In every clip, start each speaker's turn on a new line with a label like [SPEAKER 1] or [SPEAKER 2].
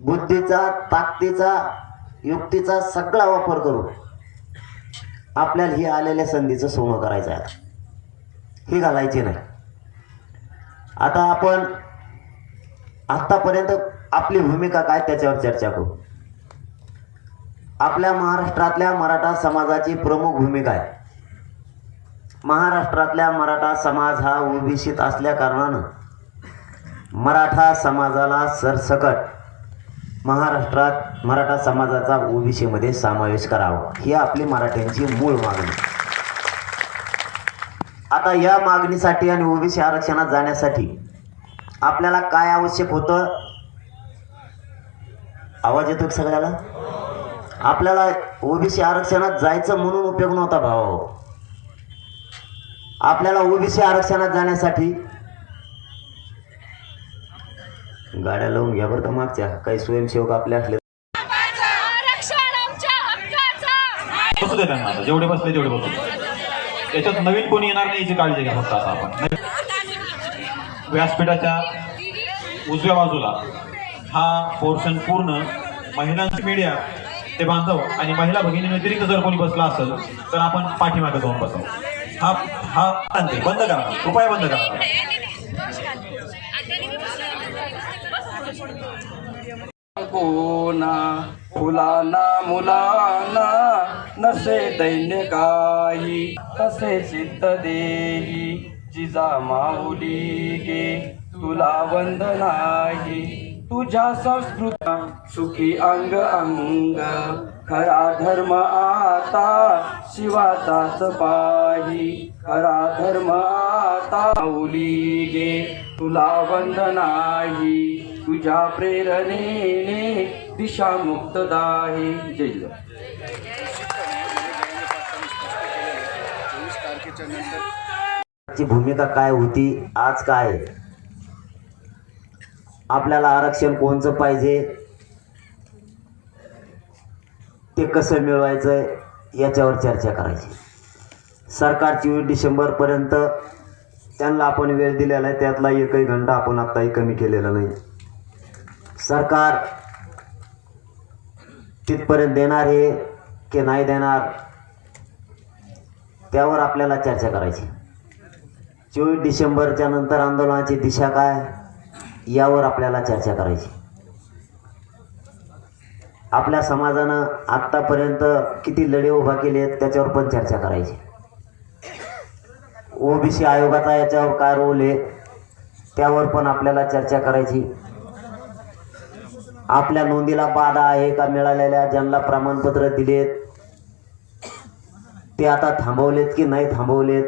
[SPEAKER 1] बुद्धीचा ताकदीचा युक्तीचा सगळा वापर करून आपल्याला ही आलेल्या संधीचं सोनं करायचं आहे आता. ही घालायची नाही. आता आपण आत्तापर्यंत आपली भूमिका काय त्याच्यावर चर्चा करू? आपल्या महाराष्ट्रातल्या मराठा समाजाची प्रमुख भूमिका आहे. महाराष्ट्रातल्या मराठा समाज हा ओबीसीत असल्या कारणानं मराठा समाजाला सरसकट महाराष्ट्रात मराठा समाजाचा ओबीसी मध्ये समावेश करावा ही आपली मराठ्यांची मूळ मागणी. आता या मागणीसाठी आणि ओबीसी आरक्षणात जाण्यासाठी आपल्याला काय आवश्यक होतं? आवाज येतो सगळ्याला? आपल्याला ओबीसी आरक्षणात जायचं म्हणून उपयोग नव्हता भाऊ आपल्याला ओबीसी आरक्षणात जाण्यासाठी गाड्या लावून घ्या बरं का मागच्या. काही स्वयंसेवक आपले असले
[SPEAKER 2] बसू दे त्यांना आता. जेवढे बसले तेवढे बसू दे. याच्यात नवीन कोणी येणार नाही याची काळजी घ्या फक्त आता आपण. व्यासपीठाच्या उजव्या बाजूला हा पोर्शन पूर्ण महिलांची मीडिया ते बांधव आणि महिला भगिनी व्यतिरिक्त जर कोणी बसला असेल तर आपण पाठीमागे जाऊन बसावं हा हा बंद करा. कृपया बंद करा.
[SPEAKER 3] कोणा? फुलाना मुलाना नसे दैन्य काही तसे चित्त देही. जिजा माऊली गे तुला वंदनाही. तुझ्या संस्कृत सुखी अंग अंग खरा धर्म आता शिवाचाच पाही. खरा धर्म आता माऊली गे तुला वंदनाही. तुझ्या प्रेरणेने दिशा मुक्त दाही जय
[SPEAKER 1] ची भूमिका काय होती? आज काय? आपल्याला आरक्षण कोणचं पाहिजे? ते कसं मिळवायचं याच्यावर चर्चा करायची. सरकार चोवीस डिसेंबरपर्यंत त्यांना आपण वेळ दिलेला आहे. त्यातला एकही घंटा आपण आत्ताही कमी केलेला नाही. सरकार तिथपर्यंत देणार आहे की नाही देणार त्यावर आपल्याला चर्चा करायची. चोवीस डिसेंबरच्या नंतर आंदोलनाची दिशा काय यावर आपल्याला चर्चा करायची. आपल्या समाजानं आत्तापर्यंत किती लढे उभा केले आहेत त्याच्यावर पण चर्चा करायची. ओबीसी आयोगाचा याच्यावर काय रोल आहे त्यावर पण आपल्याला चर्चा करायची. आपल्या नोंदीला बाधा आहे का? मिळालेल्या ज्यांना प्रमाणपत्र दिलेत ते आता थांबवलेत की नाही थांबवलेत?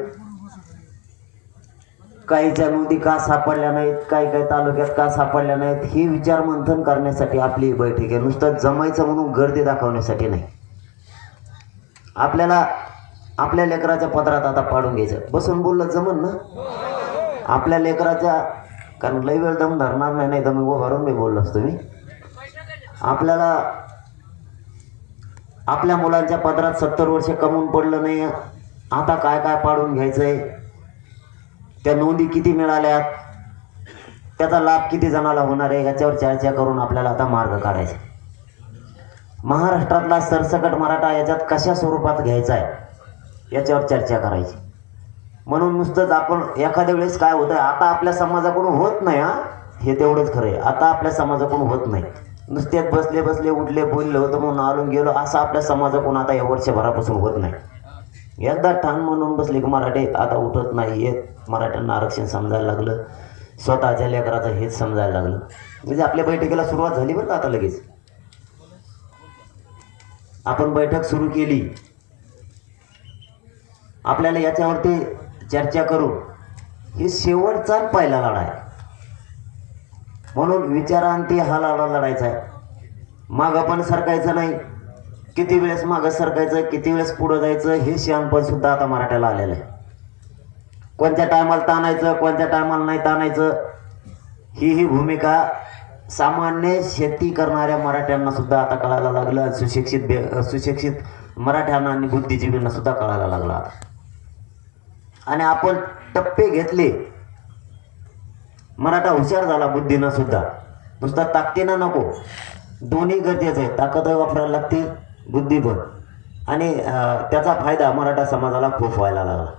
[SPEAKER 1] काहीच्या नोंदी का सापडल्या नाहीत? काही काही तालुक्यात का सापडल्या नाहीत? हे विचार मंथन करण्यासाठी आपली ही बैठक आहे. नुसतं जमायचं म्हणून गर्दी दाखवण्यासाठी नाही. आपल्याला आपल्या लेकराच्या पत्रात आता पाडून घ्यायचं. बसून बोललं जमन ना? आपल्या लेकराच्या कारण लई वेळ दम धरणार नाही नाही दम उभारून मी बोललो असतो मी. आपल्याला आपल्या मुलांच्या पदरात सत्तर वर्ष कमवून पडलं नाही. आता काय काय पाडून घ्यायचंय? त्या नोंदी किती मिळाल्यात? त्याचा लाभ किती जणाला होणार आहे? याच्यावर चर्चा करून आपल्याला आता मार्ग काढायचा. महाराष्ट्रातला सरसकट मराठा याच्यात कशा स्वरूपात घ्यायचा आहे याच्यावर चर्चा करायची. म्हणून नुसतंच आपण एखाद्या वेळेस काय होतं आता आपल्या समाजाकडून होत नाही हा? हे तेवढंच खरं आहे आता आपल्या समाजाकडून होत नाही. नुसत्यात बसले बसले उठले बोलले होतं म्हणून आलून गेलो. असं आपल्या समाजाकडून आता या वर्षभरापासून होत नाही. एकदा ठाण म्हणून बसले की मराठी आता उठत नाही येत. मराठ्यांना आरक्षण समजायला लागलं. स्वतःच्या लेकराचं हेच समजायला लागलं. म्हणजे आपल्या बैठकीला सुरुवात झाली बरं का आता लगेच? आपण बैठक सुरू केली. आपल्याला याच्यावरती चर्चा करू. ही शेवटचा आणि पहिला लढा आहे. म्हणून विचारांती हा लढा लढायचा आहे. मागं पण सरकायचं नाही. किती वेळेस मागं सरकायचं किती वेळेस पुढं जायचं हे शहाणपण सुद्धा आता मराठ्याला आलेलं आहे. कोणत्या टायमाला ताणायचं कोणत्या टायमाला नाही ताणायचं ही ही भूमिका सामान्य शेती करणाऱ्या मराठ्यांना सुद्धा आता कळायला लागलं. सुशिक्षित बे- सुशिक्षित मराठ्यांना आणि बुद्धिजीवींना सुद्धा कळायला लागला आणि आपण टप्पे घेतले मराठा हुशार झाला बुद्धीनं सुद्धा. नुसता ताकदीनं नको. दोन्ही गरजेचं आहे. ताकद वापरायला लागते बुद्धी पण. आणि त्याचा फायदा मराठा समाजाला खूप व्हायला लागला.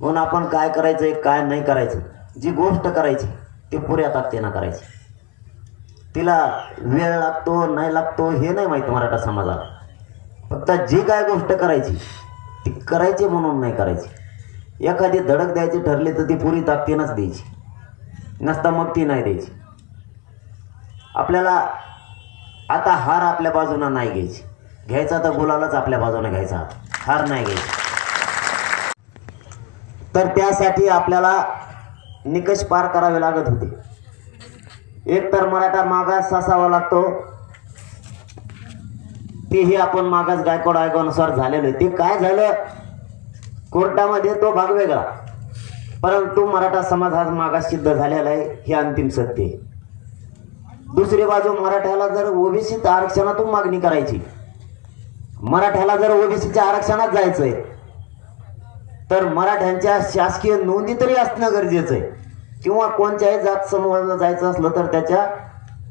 [SPEAKER 1] म्हणून आपण काय करायचं काय नाही करायचं. जी गोष्ट करायची ती पुऱ्या ताकदीनं करायची. तिला वेळ लागतो नाही लागतो हे नाही माहीत मराठा समाजाला. फक्त जी काय गोष्ट करायची ती करायची म्हणून नाही करायची. एखादी धडक द्यायची ठरली तर ती पुरी ताकदीनंच द्यायची. नसता मग ती नाही द्यायची. आपल्याला आता हार आपल्या बाजूनं नाही घ्यायची. घ्यायचा तर गुलालाच आपल्या बाजूने घ्यायचा. हार नाही घ्यायची. तर त्यासाठी आपल्याला निकष पार करावे लागत होते. एक तर मराठा मागास असावा लागतो. तेही आपण मागास गायकवाड आयोगानुसार झालेलो ते काय झालं? कोर्टामध्ये तो भाग वेगळा. परंतु मराठा समाज आज मागास सिद्ध झालेला आहे हे अंतिम सत्य आहे. दुसरी बाजू मराठ्याला जर ओबीसी आरक्षणातून मागणी करायची मराठ्याला जर ओबीसीच्या आरक्षणात जायचंय तर मराठ्यांच्या शासकीय नोंदी तरी असणं गरजेचं आहे. किंवा कोणत्याही जात समूहाला जायचं असलं तर त्याच्या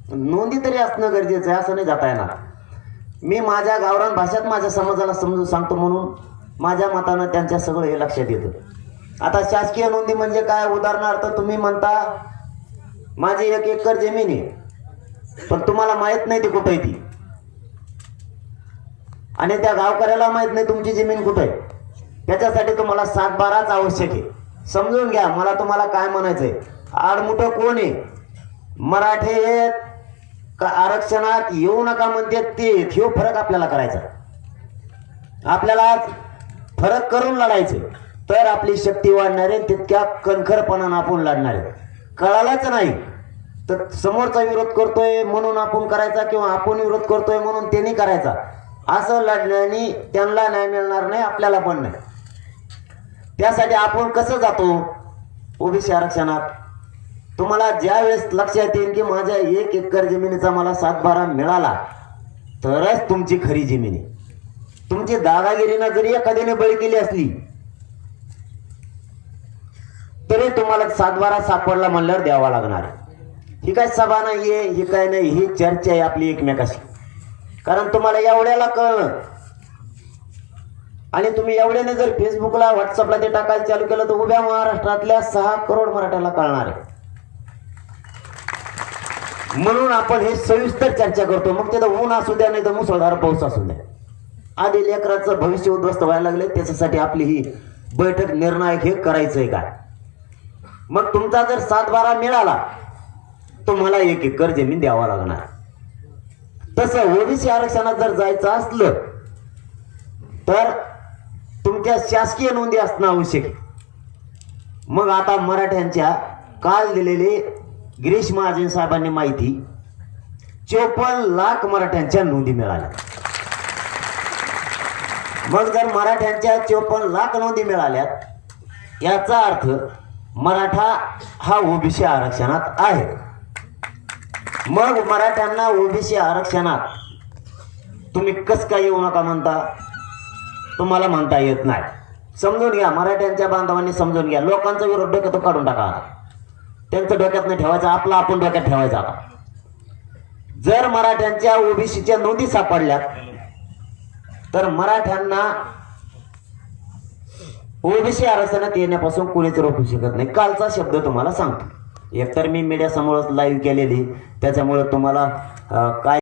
[SPEAKER 1] नोंदी तरी असणं गरजेचं आहे असं नाही जाता येणार. मी माझ्या गावरान भाषेत माझ्या समाजाला समजून सांगतो म्हणून माझ्या मतानं त्यांच्या सगळं हे लक्षात येतं. आता शासकीय नोंदी म्हणजे काय? उदाहरणार्थ तुम्ही म्हणता माझी एक एकर जमीन आहे पण तुम्हाला माहीत नाही ती कुठं आहे ती. आणि त्या गावकऱ्याला माहीत नाही तुमची जमीन कुठं आहे. त्याच्यासाठी तुम्हाला सात बाराच आवश्यक आहे. समजून घ्या मला तुम्हाला काय म्हणायचंय? आडमुठं कोण आहे? मराठे आहेत का आरक्षणात? येऊ नका म्हणते ते हे फरक आपल्याला करायचा. आपल्याला फरक करून लढायचं तर आपली शक्ती वाढणार आहे तितक्या कणखरपणानं आपण लढणार आहे. कळालाच नाही. तर समोरचा विरोध करतोय म्हणून आपण करायचा किंवा आपण विरोध करतोय म्हणून त्यांनी करायचा. असं लढण्याने त्यांना न्याय मिळणार नाही आपल्याला पण नाही. त्यासाठी आपण कसं जातो? ओबीसी आरक्षणात. तुम्हाला ज्या वेळेस लक्षात येईल की माझ्या एक एकर जमिनीचा मला सातबारा मिळाला तरच तुमची खरी जमिनी तुमची दादागिरीनं जरी एखाद्याने बळी केली असली तरी तुम्हाला सातबारा सापडला म्हणल्यावर द्यावा लागणार. ही काय सभा नाही आहे ही काय नाही ही चर्चा आहे आपली एकमेकाशी. कारण तुम्हाला एवढ्याला कळणं आणि तुम्ही एवढ्याने जर फेसबुकला व्हॉट्सअपला ते टाकायला चालू केलं तर उभ्या महाराष्ट्रातल्या सहा करोड मराठ्याला कळणार आहे. म्हणून आपण हे सविस्तर चर्चा करतो. मग त्याचं ऊन असू द्या नाही तर मुसळधार पाऊस असू द्या. आधी लेकराचं भविष्य उद्ध्वस्त व्हायला लागले. त्याच्यासाठी आपली ही बैठक निर्णायक हे करायचंय काय मग तुमचा जर सात बारा मिळाला तुम्हाला एक एकर जमीन द्यावा लागणार. तसं ओबीसी आरक्षणात जर जायचं असलं तर तुमच्या शासकीय नोंदी असणं आवश्यक. आहे मग आता मराठ्यांच्या काल दिलेले गिरीश महाजन साहेबांनी माहिती चोपन्न लाख मराठ्यांच्या नोंदी मिळाल्या. मग जर मराठ्यांच्या चोपन्न लाख नोंदी मिळाल्यात याचा अर्थ मराठा हा ओबीसी आरक्षणात आहे. मग मराठ्यांना ओबीसी आरक्षणात तुम्ही कस काय येऊ नका म्हणता? तुम्हाला म्हणता येत नाही. समजून घ्या मराठ्यांच्या बांधवांनी समजून घ्या. लोकांचा विरोध डोक्यात काढून टाका त्यांचं डोक्यात नाही ठेवायचं आपला आपण डोक्यात ठेवायचा आता. जर मराठ्यांच्या ओबीसीच्या नोंदी सापडल्या तर मराठ्यांना ओबीसी आरक्षणात येण्यापासून कोणीच रोखू शकत नाही. कालचा शब्द तुम्हाला सांगतो. एकतर मी मीडियासमोरच लाईव्ह केलेली. त्याच्यामुळे तुम्हाला काय